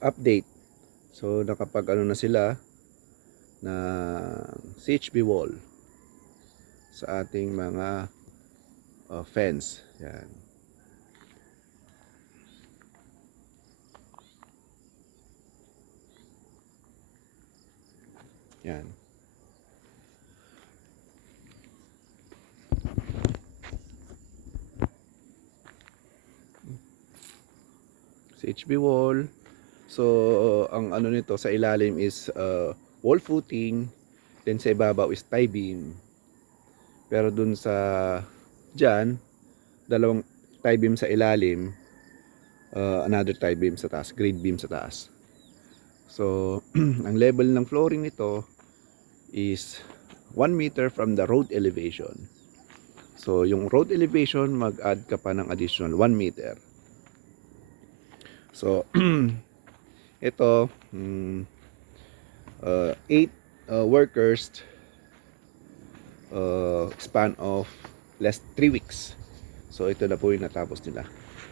update. So nakapag ano na sila na CHB wall sa ating mga fence. Yan. Yan. CHB wall. So ang ano nito sa ilalim is wall footing, then sa ibabaw is tie beam. Pero dun sa dyan, dalawang tie beam sa ilalim, another tie beam sa taas, grade beam sa taas. So ang level ng flooring nito is 1 meter from the road elevation. So yung road elevation, mag-add ka pa ng additional 1 meter. So ito 8 workers, span of less 3 weeks. So ito na po yung natapos nila.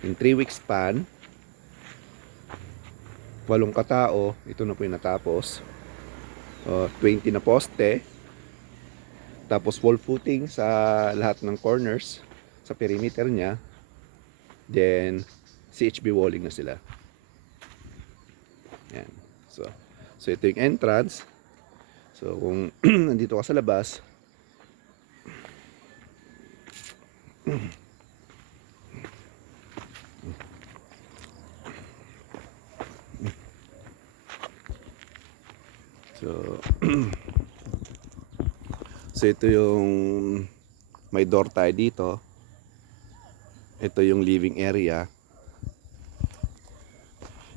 In 3 weeks span, 8 katao, ito na po yung natapos. 20 na poste, tapos wall footing sa lahat ng corners sa perimeter niya, then CHB walling na sila. Yan. So ito yung entrance. So kung nandito ka sa labas, so ito yung may door tayo dito. Ito yung living area.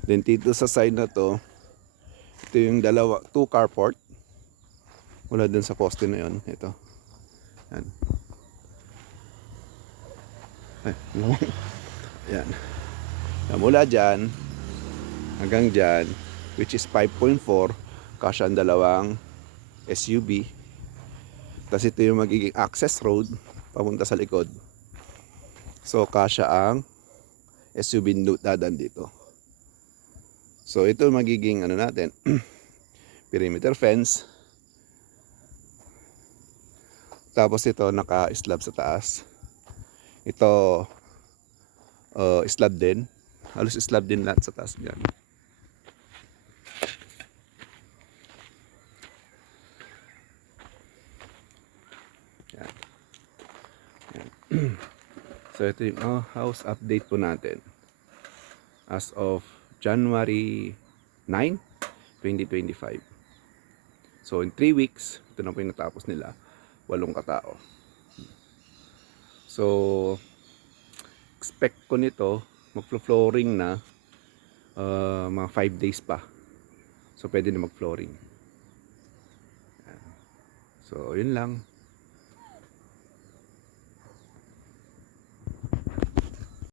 Then dito sa side na to, ito yung 2 carport. Mula dun sa poste na yun. Ito. Yan. Yan. Mula dyan hanggang dyan, which is 5.4, kasya ang dalawang SUV. Tapos ito yung magiging access road papunta sa likod. So kasya ang SUV dadan dito. So ito magiging ano natin perimeter fence. Tapos ito naka-slab sa taas. Ito slab din. Halos slab din lahat sa taas diyan. Yan. Yan. So ito yung house update po natin as of January 9, 2025. So in 3 weeks, ito na po yung natapos nila, 8 katao. So expect ko nito mag-flooring na mga 5 days pa. So pwede na mag-flooring. So yun lang.